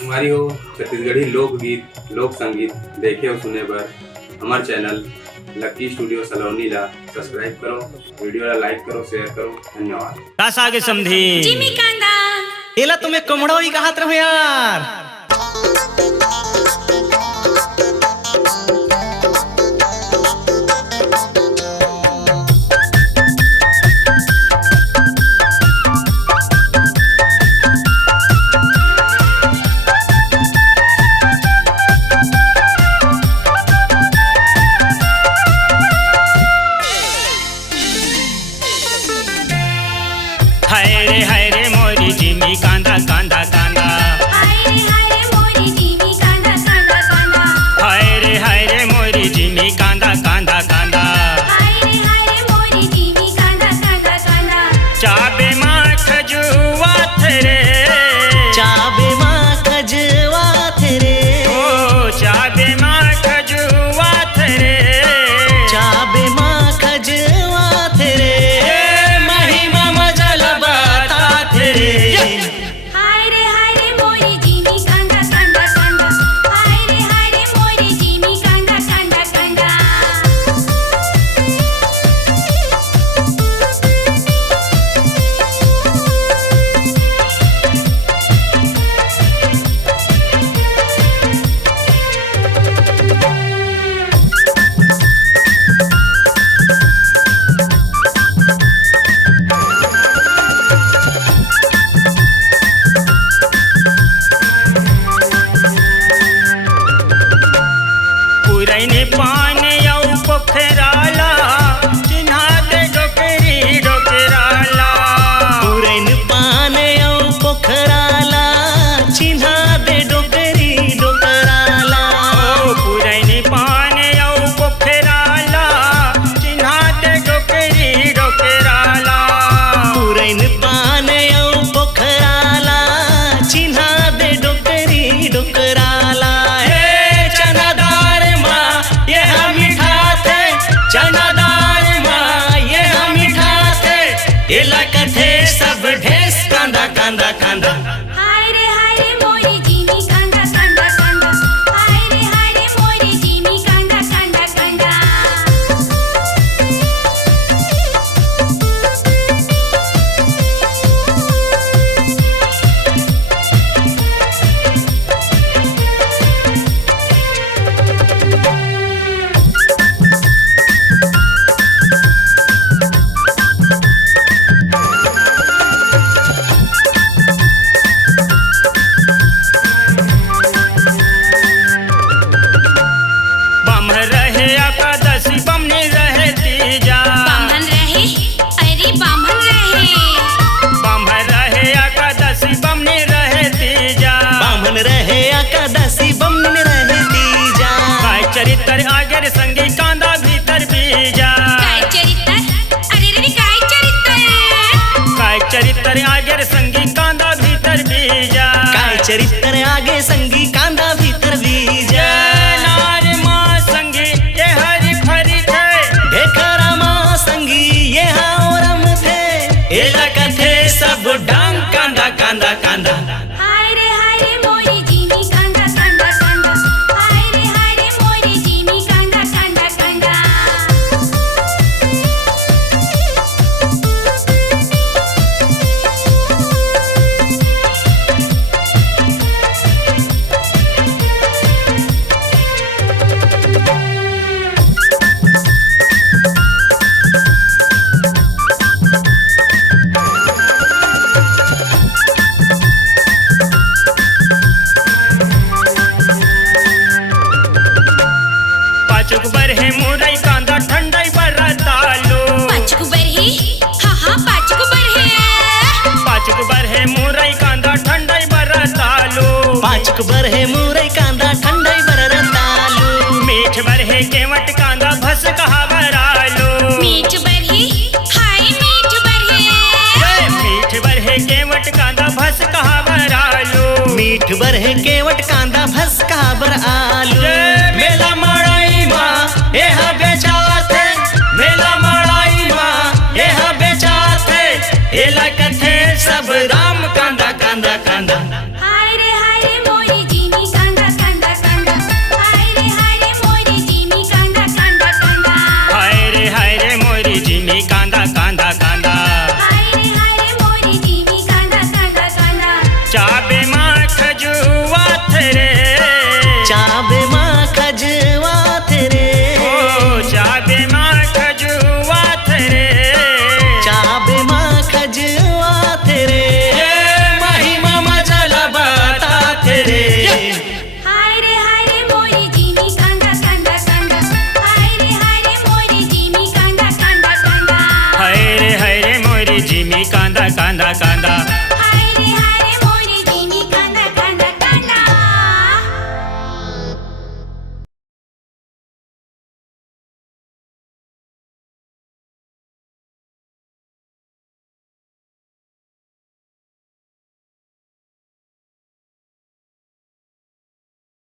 हमारी हो छत्तीसगढ़ी लोकगीत लोक संगीत देखे और सुने पर हमारे चैनल लकी स्टूडियो सलोनी ला सब्सक्राइब करो, वीडियो ला लाइक करो, शेयर करो। धन्यवाद। तास आगे समझी जिमी कांदा एला तुम्हें कमड़ोई कहात रहो यार। हाय रे मोरी जिमी कांदा कांदा कांदा, हाय रे मोरी जिमी कांदा कांदा कांदा, हाय रे मोरी जिमी कांदा कांदा कांदा, हाय रे मोरी जिमी कांदा कांदा कांदा। चाबे माँ खजुआ थे, चाबे माँ खजुआ थे, ओ चाबे माँ खजुआ थे, चाबे माँ खजुआ थे, महिमा मजल बता थे। हाय रे मोरी जिमी कांदा कांदा कांदा, हाय रे मोरी जिमी कांदा कांदा कांदा। पुरैने पाने यौ पोखराला, चिन्हा दे डोकरी डोकराला। पुरैन पान औ पोखराला, चिन्हा दे डोकरी डोकराला। ओ पुरैने पाने यौ पोखराला, चिन्हा दे डोकरी डोकराला। पुरैन पान औ पोखराला, चिन्हा दे डोकरी डोकराला। हे चनादार माँ ये हम मीठा थे, चनादार माँ ये हम मीठा थे। एला कथे सब ढेस कांदा कांदा कांदा। हाय रे मोरी जिमी कांदा कांदा कांदा, हाय रे मोरी जिमी कांदा कांदा कांदा। बम रहे एकादशी बमने रहे तीजा, बामन रहे, अरे बामन रहे। बम रहे एकादशी बमने रहे तीजा। बामन रहे एकादशी बमन रहे तीजा। काय चरित्र आगे रे संगी कांदा भीतर बीजा। काय चरित्र, अरे रे काय चरित्र। काय चरित्र आगे रे संगी कांदा भीतर बीजा। काय चरित्र आगे संगी कांदा भीतर बीजा। नार माँ संगी ये हरी फरी थे, ढेखरा माँ संगी ये हावरम थे। एला कथे सब डांग कांदा कांदा कांदा। हाय रे मोरी जिमी कांदा कांदा कांदा, हाय रे मोरी जिमी कांदा कांदा कांदा। पाचुक बर है मुरई कांदा ठंडाई बरतालो। पाचक बरहे, हाँ पाचक बरहे। पाचुक बर है मुरई कांदा ठंडाई बरतालो। पाचक बर है मुरई कांदा ठंडाई बर रतालू। मीठ बर है केवट कांदा भस कहा बरालो। मीठ बरहे, हाय मीठ बरहे। मीठ बर है केवट कांदा भस कहा बरालो। मीठ बर है केवट कांदा भस का बर आलू। मेला मड़ाई माँ यहाँ बेचा थे, मेला मड़ाई माँ यहाँ बेचा थे। एला कथे सब राम कांदा कांदा कांदा। हाय रे जिमी कांदा कांदा कांदा हाय रे मोरी जिमी कांदा कांदा कांदा चाबे माँ खजुआत रे चाबे माँ खजुआत रे ओ चाबे माँ खजुआत रे चाबे माँ खजुआत रे महिमा मजला बातात रे हाय रे मोरी जिमी कांदा कांदा कांदा हाय रे मोरी जिमी कांदा कांदा कांदा हाय रे मोरी जिमी कांदा कांदा कांदा